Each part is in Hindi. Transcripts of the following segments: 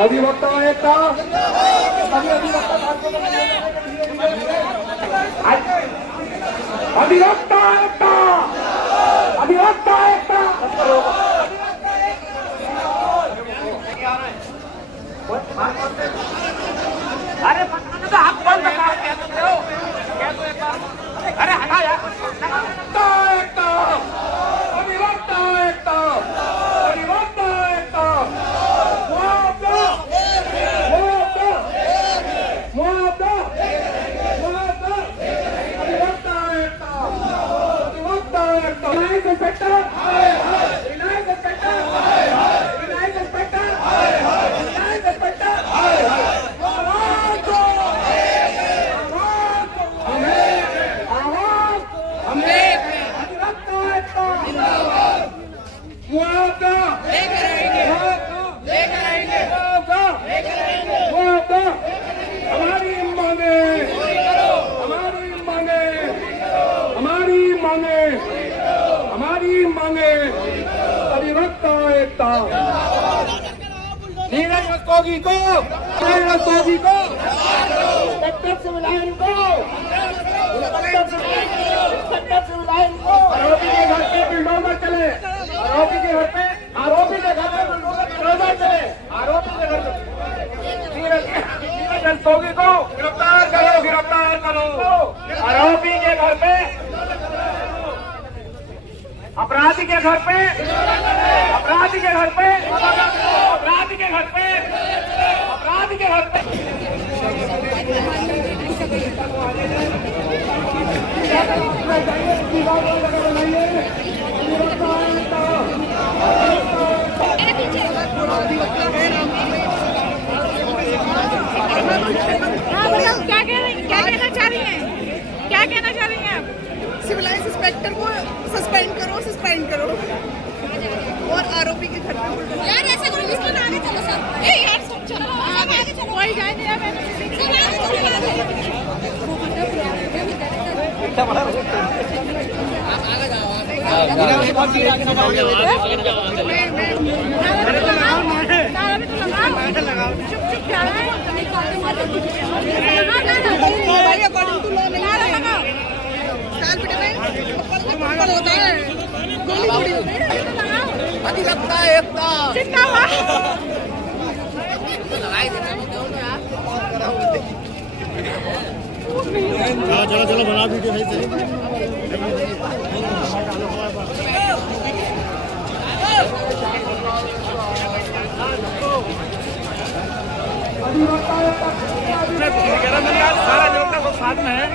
अधिवक्ता एकता अधिवक्ता एकता अधिवक्ता एकता अरे हाथ बंद अरे हटा यार एकता अधिवक्ता एकता अधिवक्ता एकता हमारी मांगे अधिवक्ता एकता नीरज रस्तोगी को इंस्पेक्टर सिविल लाइन को आरोपी के घर पे बुलडोजर चले आरोपी के घर पे बुलडोजर चले आरोपी के घर पे नीरज रस्तोगी को गिरफ्तार करो आरोपी के घर पे अपराधी के घर पे क्या कहना चाह रही हैं आप? सिविल लाइन्स इंस्पेक्टर को सस्पेंड करो और आरोपी के घर पे यार ऐसे करो इसको ना आगे चलो सर यार चलो आगे चलो कोई जाए नहीं यार चुप क्या है अधिवक्ता एकता चलो बना वीडियो सही से सारा अधिवक्ता को साथ में है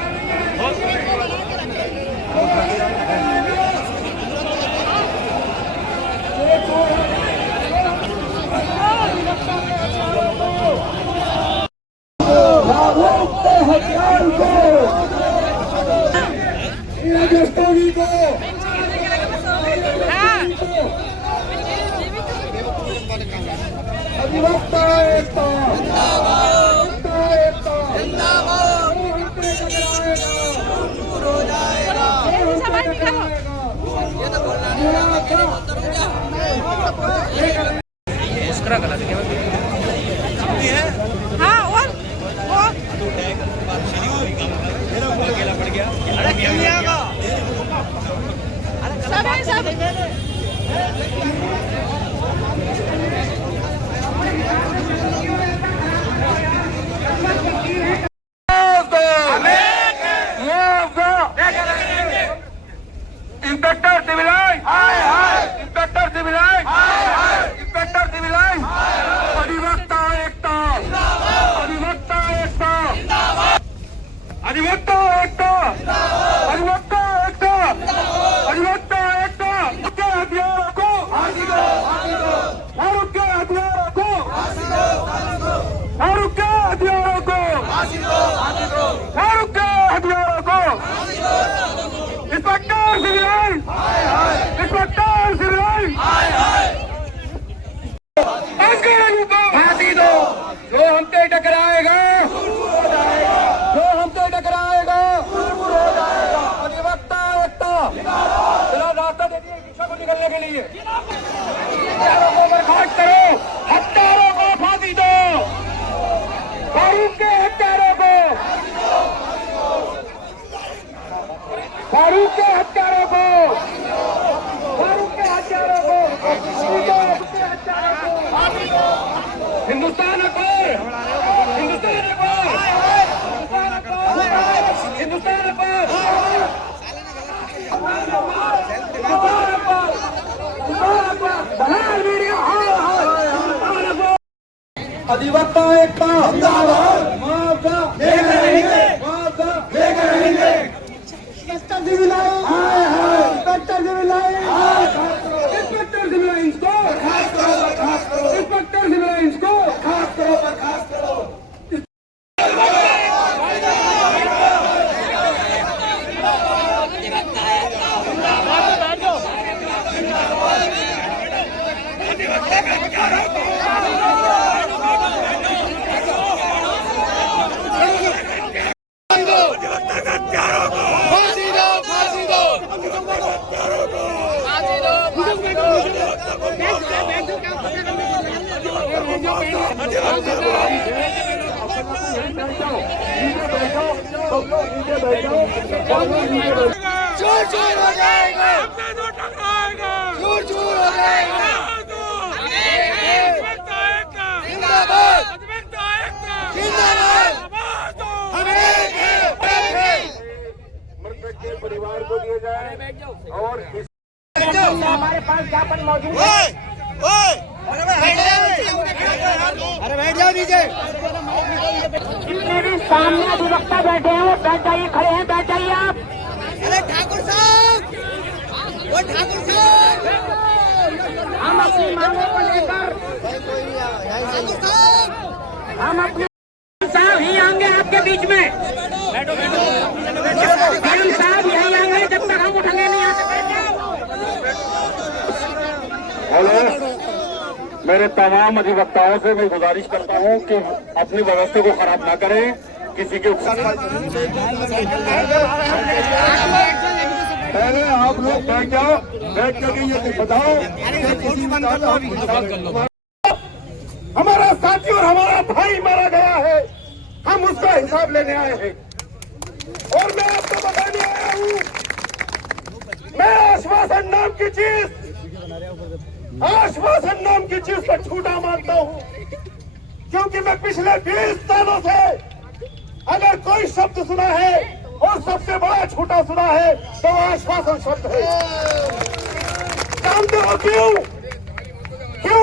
अधिवक्ता एकता हाँ और अकेला पड़ गया सब है sub inspector civil line inspector civil line inspector civil line अधिवक्ता एकता अधिवक्ता एकता अधिवक्ता एकता अधिवक्ता एकता अधिवक्ता एकता के हथियारों को फांसी दो फारूक के हथियारों को फांसी दो फारूक के हथियारों को फांसी दो फारूक के हथियारों को फांसी दो मुक्के रजू को फांसी दो। जो हमसे टकराएगा जो हमसे टकराएगा अधिवक्ता एकता चला रास्ता दे दिए शिक्षा को निकलने के लिए। हत्यारों को बर्खास्त करो, हत्यारों को फांसी दो, फारूक के हत्यारों को फारूक के हत्यारों को फारूक के हत्यारों को हिंदुस्तान अकबर हिंदुस्तान अकबर हिंदुस्तान अकबर अधिवक्ता एकता मुआवजा लेकर रहेंगे मुआवजा लेकर रहेंगे। इंस्पेक्टर सिविल लाइन्स को इंस्पेक्टर सिविल लाइन्स को खास करो। चूर चूर हो जाएगा, चूर चूर हो जाएगा। जिंदाबाद जिंदाबाद हम एक हैं। मृतक के परिवार को दिए जाए और हमारे पास ज्ञापन मौजूद है। अरे बैठ जाओ नीचे। मेरे सामने अधिवक्ता बैठे हैं, वो बैठ जाइए, खड़े हैं, बैठ जाइए आप। अरे ठाकुर साहब, वो ठाकुर साहब, हम अपनी मांगों को लेकर ठाकुर साहब, हम अपने साहब ही आएंगे आपके बीच में। हम साहब यही आएंगे जब तक हम उठेंगे नहीं आ सकते। हेलो, मेरे तमाम अधिवक्ताओं से मैं गुजारिश करता हूं कि अपनी व्यवस्था को खराब ना करें। किसी के पहले आप लोग बैठ जाओ, बैठ करके ये बताओ हमारा साथी और हमारा भाई मारा गया है, हम उसका हिसाब लेने आए हैं। और मैं आपको बताने आया हूँ, मैं आश्वासन नाम की चीज पर झूठा मानता हूँ, क्योंकि मैं पिछले 20 सालों से अगर कोई शब्द सुना है और सबसे बड़ा झूठा सुना है तो वो आश्वासन शब्द है। जानते हो क्यों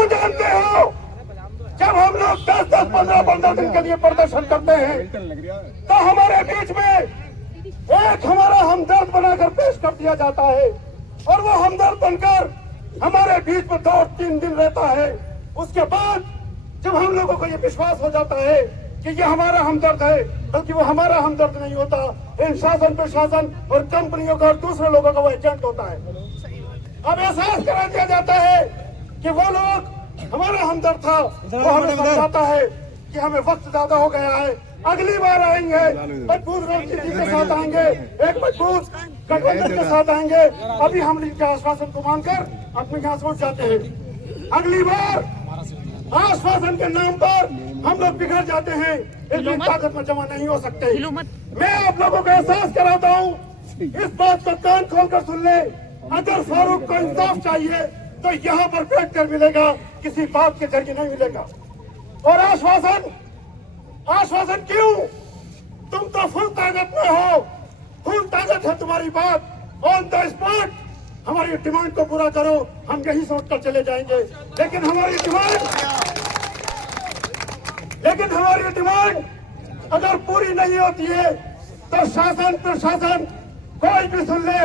जानते हो? जब हम लोग 10-10, 15-15 दिन के लिए प्रदर्शन करते हैं तो हमारे बीच में एक हमारा हमदर्द बनाकर पेश कर दिया जाता है, और वो हमदर्द बनकर हमारे बीच में 2-3 दिन रहता है। उसके बाद जब हम लोगों को ये विश्वास हो जाता है कि ये हमारा हमदर्द है, बल्कि वो हमारा हमदर्द नहीं होता, इन शासन प्रशासन और कंपनियों का और दूसरे लोगों का वो एजेंट होता है। अब एहसास करा दिया जाता है कि वो लोग हमारा हमदर्द था, वो हमें समझाता है कि हमें वक्त ज्यादा हो गया है, अगली बार आएंगे, मजबूत रणनीति के साथ आएंगे, एक मजबूत गठबंधन के साथ आएंगे। अभी हम इनके आश्वासन को मानकर अपने यहाँ से उठ जाते हैं। अगली बार आश्वासन के नाम पर हम लोग बिगड़ जाते हैं, इतनी ताकत में जमा नहीं हो सकते। मैं आप लोगों को एहसास कराता हूँ, इस बात को कान खोलकर सुन ले, अगर फारूक को इंसाफ चाहिए तो यहाँ पर बैठ कर मिलेगा, किसी बात के जरिए नहीं मिलेगा। और आश्वासन क्यों? तुम तो फुल ताकत में हो, फुल ताकत है तुम्हारी बात। ऑन द स्पॉट हमारी डिमांड को पूरा करो, हम यही सोचकर चले जाएंगे। लेकिन हमारी डिमांड अगर पूरी नहीं होती है तो शासन प्रशासन कोई भी सुन ले,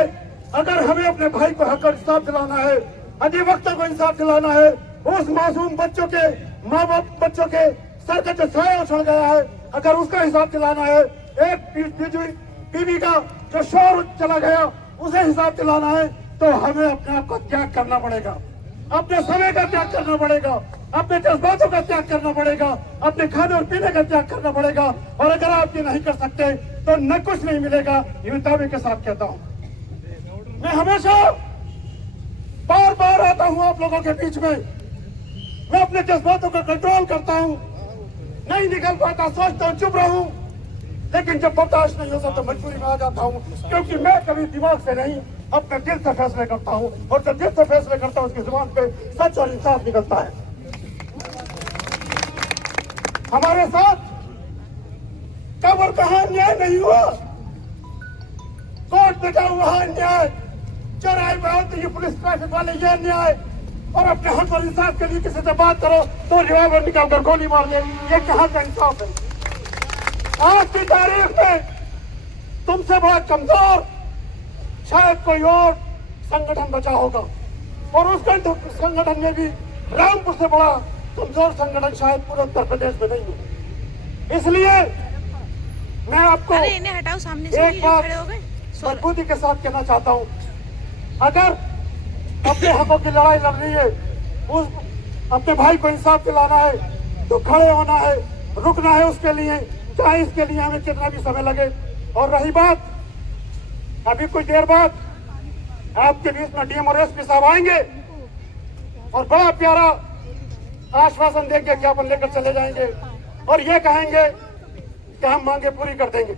अगर हमें अपने भाई को हक और इंसाफ दिलाना है, अधिवक्ता को इंसाफ दिलाना है, उस मासूम बच्चों के माँ बाप बच्चों के सर का जो साया उछल गया है, अगर उसका हिसाब दिलाना है, एक बीवी का जो शोर चला गया उसे हिसाब दिलाना है, तो हमें अपने आप को त्याग करना पड़ेगा, अपने समय का त्याग करना पड़ेगा। अपने जज्बातों का त्याग करना पड़ेगा, अपने खाने और पीने का त्याग करना पड़ेगा। और अगर आप ये नहीं कर सकते तो न कुछ नहीं मिलेगा, ये दावे के साथ कहता हूं। मैं हमेशा बार बार आता हूं आप लोगों के बीच में, मैं अपने जज्बातों को कंट्रोल करता हूं, नहीं निकल पाता, सोचता हूं चुप रहूं, लेकिन जब बर्दाश्त नहीं होता तो मजबूरी में आ जाता हूं, क्योंकि मैं कभी दिमाग से नहीं अपने दिल से फैसले करता हूं, और जब दिल से फैसले करता हूं उसकी जुबान पे सच और इंसाफ निकलता है। हमारे साथ कब और कहां अन्याय नहीं हुआ, कोर्ट में जाओ वहां अन्याय, चौराहे पे आओ तो ये पुलिस ट्रैफिक वाले ये अन्याय, और अपने हक और इंसाफ के लिए किसी से बात करो तो रिवॉल्वर निकालकर गोली मार दे, ये कहां का इंसाफ है। आज की तारीख में तुमसे बड़ा कमजोर शायद कोई और संगठन बचा होगा, और उस संगठन में भी रामपुर से बड़ा कमजोर संगठन शायद पूरे उत्तर प्रदेश में नहीं है। इसलिए मैं आपको इन्हें हटाओ सामने से, एक बात खड़े हो गए। मजबूती के साथ कहना चाहता हूँ, अगर अपने हकों की लड़ाई लड़नी है, उस अपने भाई को इंसाफ दिलाना है तो खड़े होना है, रुकना है उसके लिए, चाहे इसके लिए हमें कितना भी समय लगे। और रही बात, अभी कुछ देर बाद आपके बीच में डीएम और एसपी साहब आएंगे और बड़ा प्यारा आश्वासन देंगे, ज्ञापन लेकर चले जाएंगे और ये कहेंगे कि हम मांगे पूरी कर देंगे।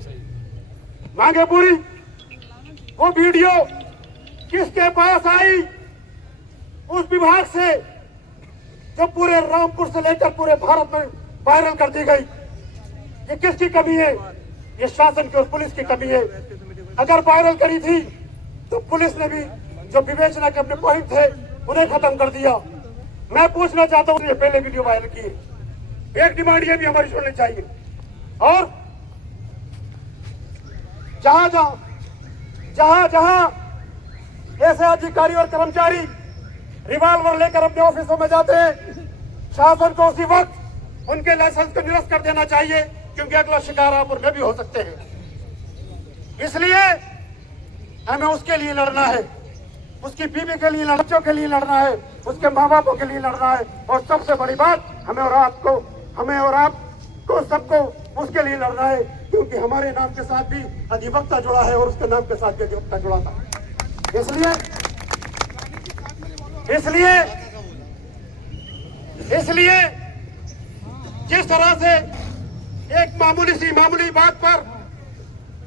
मांगे पूरी, वो वीडियो किसके पास आई उस विभाग से जो पूरे रामपुर से लेकर पूरे भारत में वायरल कर दी गई, ये किसकी कमी है? ये शासन की और पुलिस की कमी है। अगर वायरल करी थी तो पुलिस ने भी जो विवेचना के अपने पॉइंट थे उन्हें खत्म कर दिया। मैं पूछना चाहता हूँ, ये पहले वीडियो वायरल की है, एक डिमांड ये भी हमारी सुननी चाहिए। और जहां ऐसे अधिकारी और कर्मचारी रिवॉल्वर लेकर अपने ऑफिसों में जाते हैं, शासन को उसी वक्त उनके लाइसेंस को निरस्त कर देना चाहिए, क्योंकि अगला शिकार आप और मैं भी हो सकते हैं। इसलिए हमें उसके लिए लड़ना है, उसकी बीवी के लिए, बच्चों के लिए लड़ना है, उसके माँ बापों के लिए लड़ना है, और सबसे बड़ी बात हमें और आपको सबको उसके लिए लड़ना है, क्योंकि हमारे नाम के साथ भी अधिवक्ता जुड़ा है और उसके नाम के साथ भी अधिवक्ता जुड़ा था। इसलिए जिस तरह से एक मामूली बात पर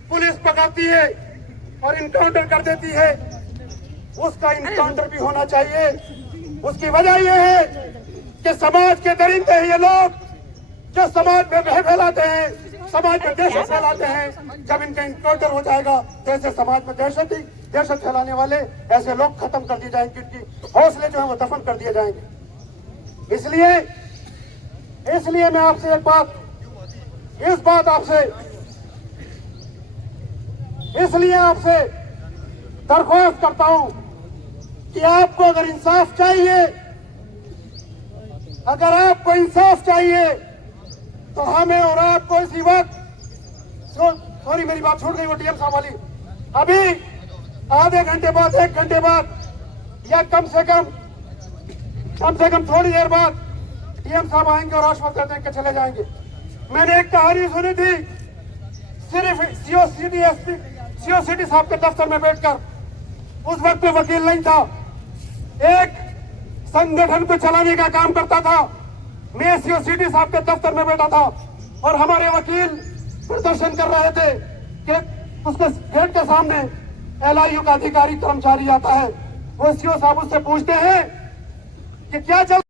पुलिस पकड़ती है और इनकाउंटर कर देती है, उसका इनकाउंटर भी होना चाहिए। उसकी वजह यह है कि समाज के दरिंदे हैं ये लोग, जो समाज में भय फैलाते हैं, समाज में दहशत फैलाते हैं। जब इनका इनकाउंटर हो जाएगा तो ऐसे समाज में दहशत फैलाने वाले ऐसे लोग खत्म कर दिए जाएंगे, इनकी हौसले जो है वो दफन कर दिए जाएंगे। इसलिए मैं आपसे आपसे दरख्वास्त करता हूं कि आपको अगर इंसाफ चाहिए तो हमें और आपको इसी वक्त, सॉरी मेरी बात छूट गई वो डीएम साहब वाली, अभी आधे घंटे बाद, 1 घंटे बाद, या कम से कम थोड़ी देर बाद डीएम साहब आएंगे और आश्वासन दे के चले जाएंगे। मैंने एक कहानी सुनी थी, सिर्फ सीओ सिटी साहब के दफ्तर में बैठकर, उस वक्त में वकील नहीं था, एक संगठन को चलाने का काम करता था। मैं सीओ सिटी साहब के दफ्तर में बैठा था और हमारे वकील प्रदर्शन कर रहे थे कि उसके गेट के सामने एलआईयू का अधिकारी कर्मचारी आता है, वो सीओ साहब उससे पूछते हैं कि क्या चल